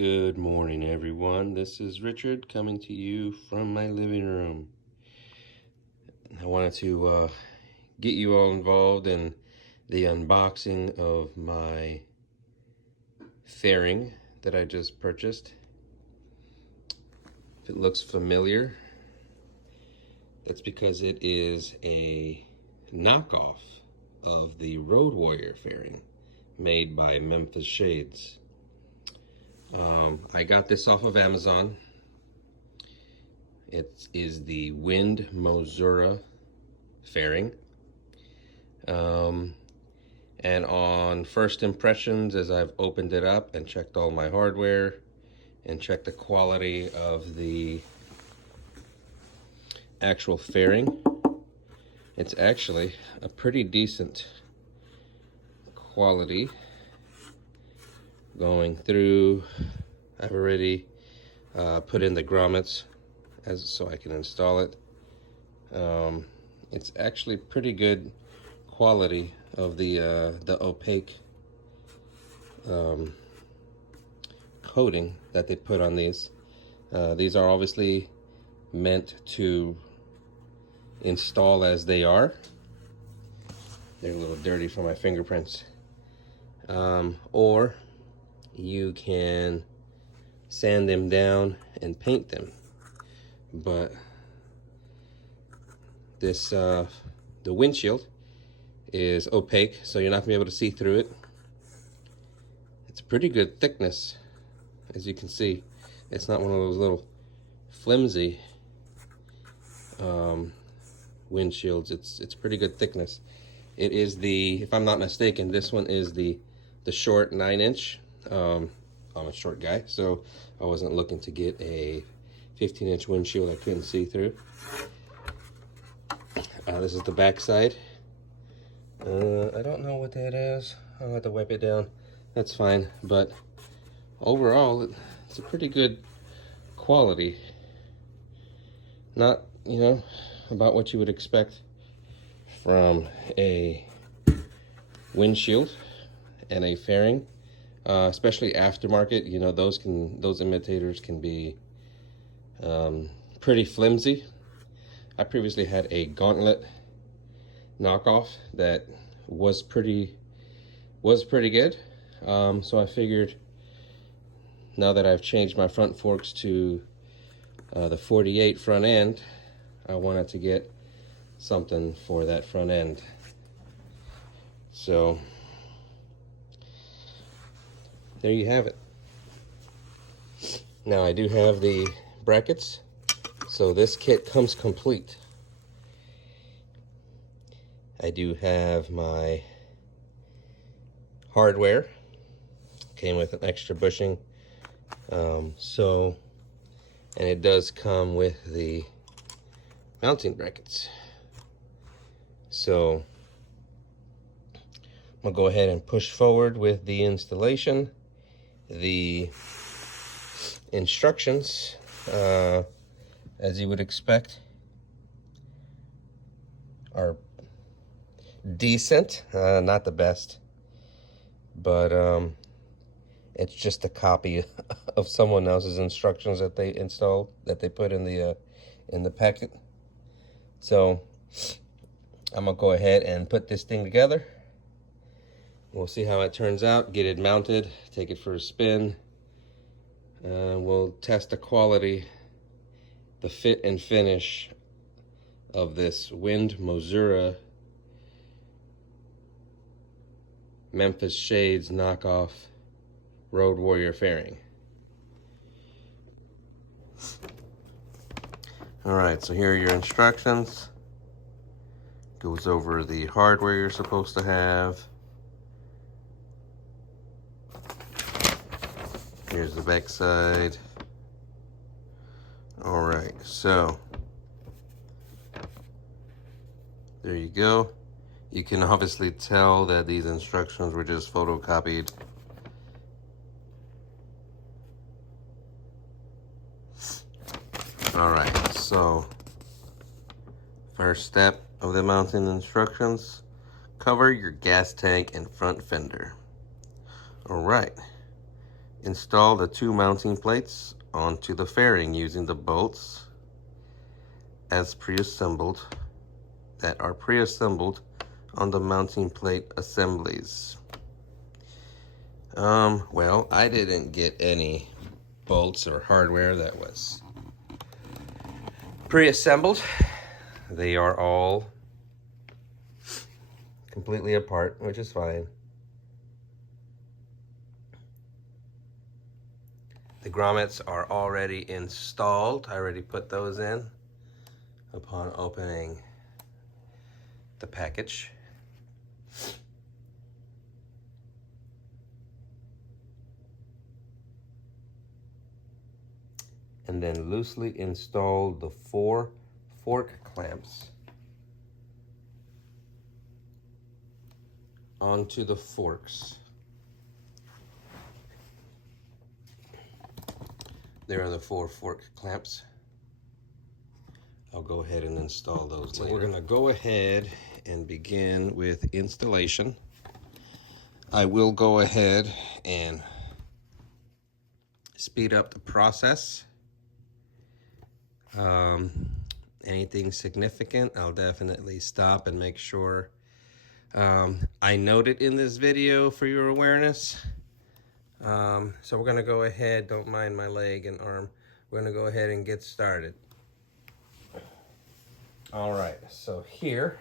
Good morning, everyone. This is Richard coming to you from my living room. I wanted to get you all involved in the unboxing of my fairing that I just purchased. If it looks familiar, that's because it is a knockoff of the Road Warrior fairing made by Memphis Shades. I got this off of Amazon. It is the Wind Mozura fairing. And on first impressions, as I've opened it up and checked all my hardware and checked the quality of the actual fairing, it's actually a pretty decent quality. Going through, I've already put in the grommets so I can install it. It's actually pretty good quality of the opaque coating that they put on these. These are obviously meant to install as they are. They're a little dirty for my fingerprints. Or you can sand them down and paint them. But this the windshield is opaque, so you're not gonna be able to see through it. It's a pretty good thickness, as you can see. It's not one of those little flimsy windshields. It's pretty good thickness. It is the, if I'm not mistaken, this one is the short 9-inch. I'm a short guy, so I wasn't looking to get a 15-inch windshield I couldn't see through. This is the back side. I don't know what that is. I'll have to wipe it down. That's fine, but overall, it's a pretty good quality. Not, about what you would expect from a windshield and a fairing, especially aftermarket. Those imitators can be pretty flimsy. I previously had a Gauntlet knockoff that was pretty good. So I figured, now that I've changed my front forks to the 48 front end, I wanted to get something for that front end. So there you have it. Now I do have the brackets, so this kit comes complete. I do have my hardware, came with an extra bushing, and it does come with the mounting brackets. So I'm gonna go ahead and push forward with the installation. The instructions, as you would expect, are decent, not the best, but it's just a copy of someone else's instructions that they installed, that they put in the packet. So I'm gonna go ahead and put this thing together. We'll see how it turns out, get it mounted, take it for a spin. We'll test the quality, the fit and finish of this Wind Mozura Memphis Shades knockoff Road Warrior fairing. Alright, so here are your instructions. Goes over the hardware you're supposed to have. Here's the back side. Alright, so there you go. You can obviously tell that these instructions were just photocopied. Alright, so first step of the mounting instructions, cover your gas tank and front fender. Alright, Install the 2 mounting plates onto the fairing using the bolts as pre-assembled that are pre-assembled on the mounting plate assemblies. Well, I didn't get any bolts or hardware that was pre-assembled. They are all completely apart, which is fine. The grommets are already installed. I already put those in upon opening the package. And then loosely install the 4 fork clamps onto the forks. There are the 4 fork clamps. I'll go ahead and install those later. We're gonna go ahead and begin with installation. I will go ahead and speed up the process. Anything significant, I'll definitely stop and make sure I note it in this video for your awareness. So we're gonna go ahead, don't mind my leg and arm, we're gonna go ahead and get started. All right, so here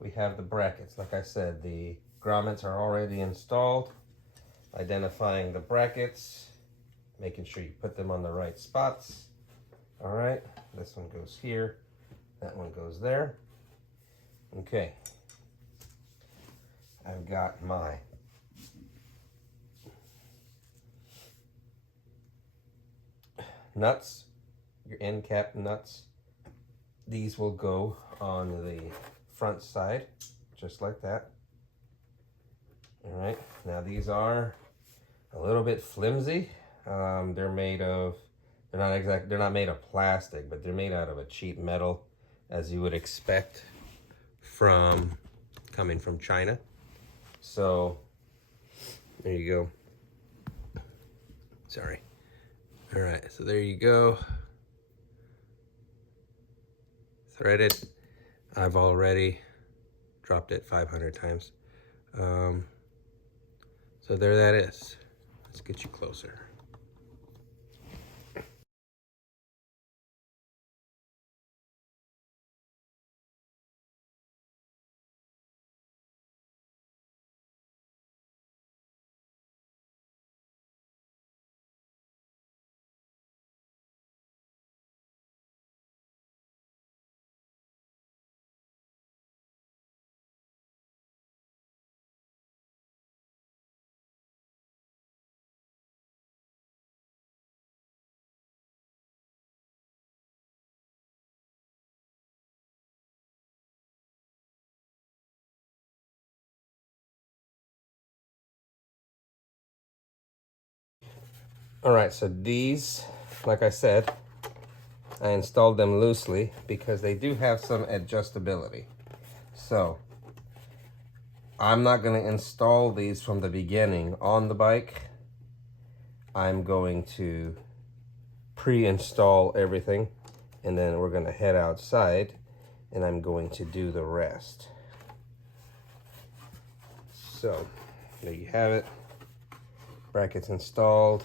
we have the brackets. Like I said, the grommets are already installed. Identifying the brackets, making sure you put them on the right spots. All right, this one goes here, that one goes there. Okay, I've got my nuts, your end cap nuts. These will go on the front side, just like that. All right, now these are a little bit flimsy. They're made of, they're not made of plastic, but they're made out of a cheap metal, as you would expect from coming from China. So there you go. Sorry. All right, so there you go. Threaded. I've already dropped it 500 times. So there that is. Let's get you closer. All right, so these, like I said, I installed them loosely because they do have some adjustability. So I'm not going to install these from the beginning on the bike. I'm going to pre-install everything, and then we're going to head outside and I'm going to do the rest. So there you have it. Brackets installed.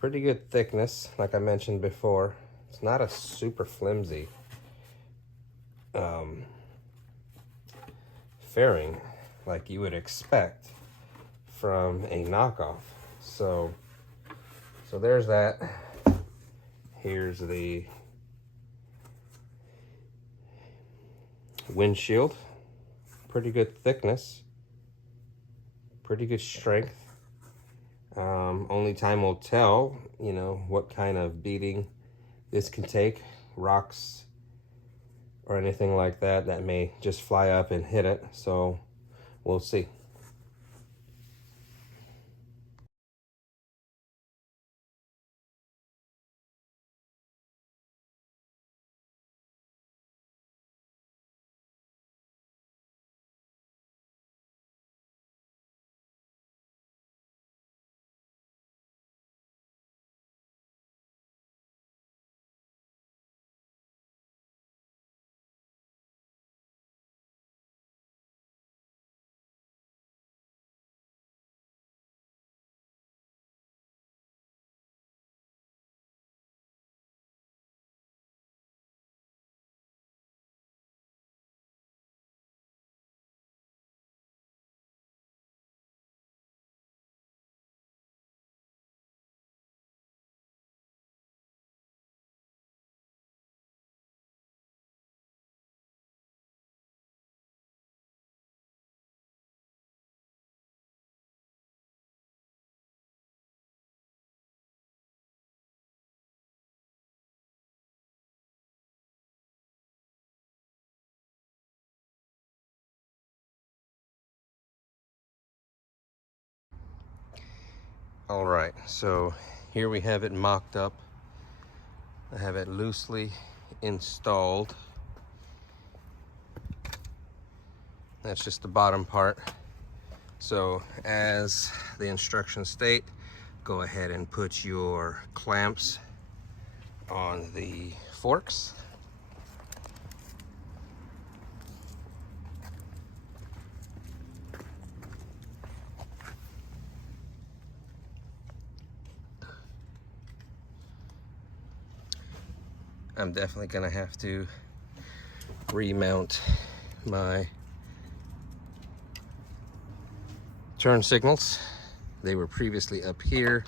Pretty good thickness, like I mentioned before. It's not a super flimsy fairing like you would expect from a knockoff. So there's that. Here's the windshield. Pretty good thickness, pretty good strength. Only time will tell, you know, what kind of beating this can take. Rocks or anything like that may just fly up and hit it. So we'll see. All right, so here we have it mocked up. I have it loosely installed. That's just the bottom part. So as the instructions state, go ahead and put your clamps on the forks. I'm definitely gonna have to remount my turn signals. They were previously up here.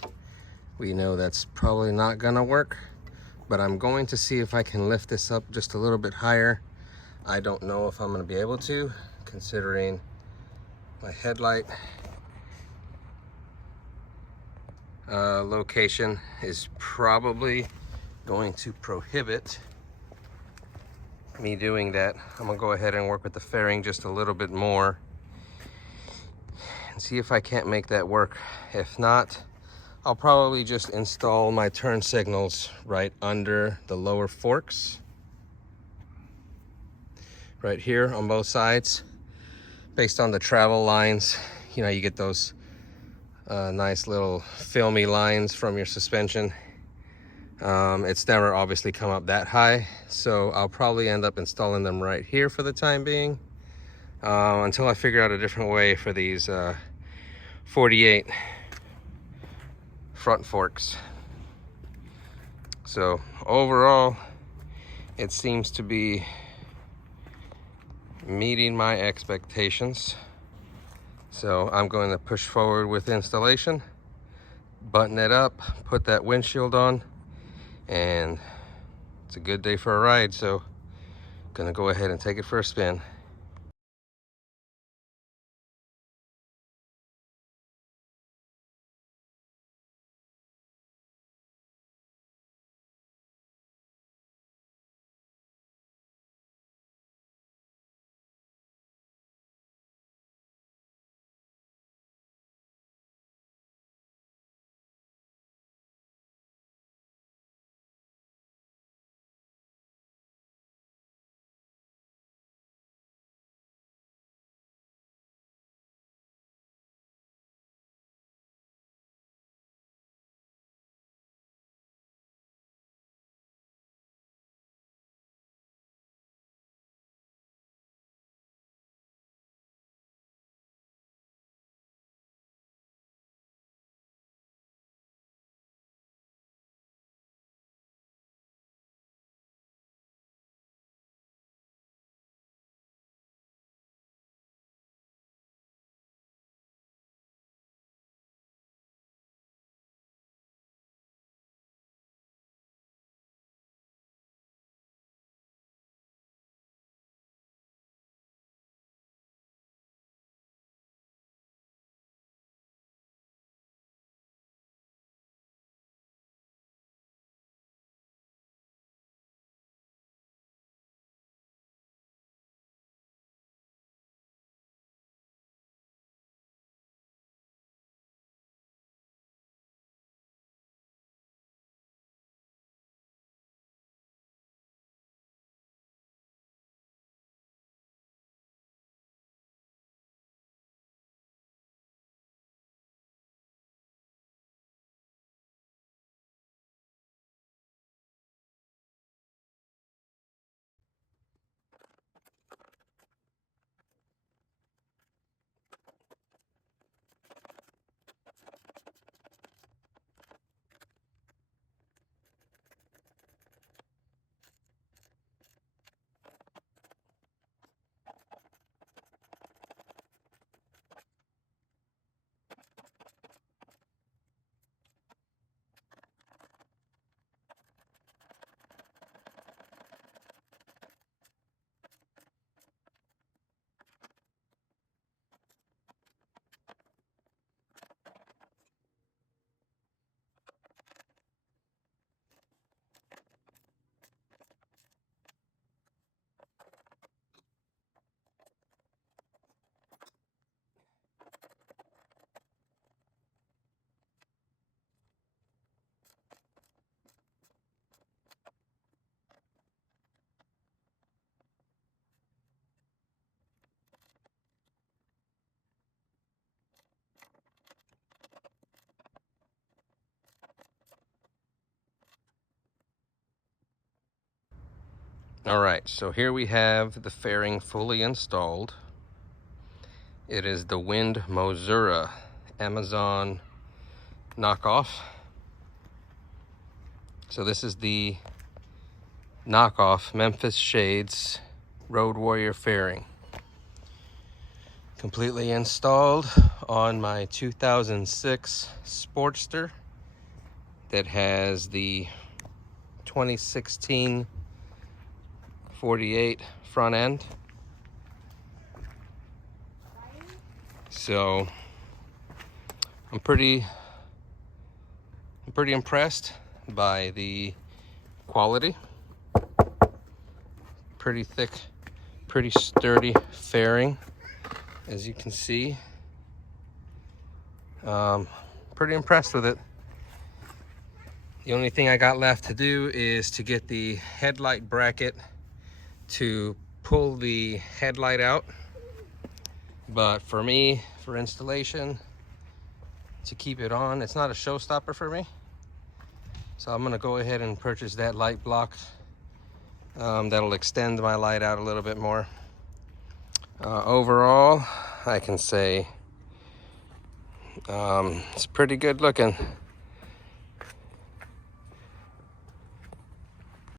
We know that's probably not gonna work, but I'm going to see if I can lift this up just a little bit higher. I don't know if I'm gonna be able to, considering my headlight location is probably going to prohibit me doing that. I'm gonna go ahead and work with the fairing just a little bit more and see if I can't make that work. If not, I'll probably just install my turn signals right under the lower forks, right here on both sides. Based on the travel lines, you know, you get those nice little filmy lines from your suspension. It's never obviously come up that high, so I'll probably end up installing them right here for the time being, until I figure out a different way for these 48 front forks. So overall, it seems to be meeting my expectations. So I'm going to push forward with installation, button it up, put that windshield on, and it's a good day for a ride. So gonna go ahead and take it for a spin. All right, so here we have the fairing fully installed. It is the Wind Mozura Amazon knockoff. So this is the knockoff Memphis Shades Road Warrior fairing. Completely installed on my 2006 Sportster that has the 2016 48 front end. So I'm pretty impressed by the quality. Pretty thick, pretty sturdy fairing, as you can see. Pretty impressed with it. The only thing I got left to do is to get the headlight bracket to pull the headlight out. But for me, for installation, to keep it on, it's not a showstopper for me. So I'm gonna go ahead and purchase that light block. That'll extend my light out a little bit more. Overall, I can say it's pretty good looking.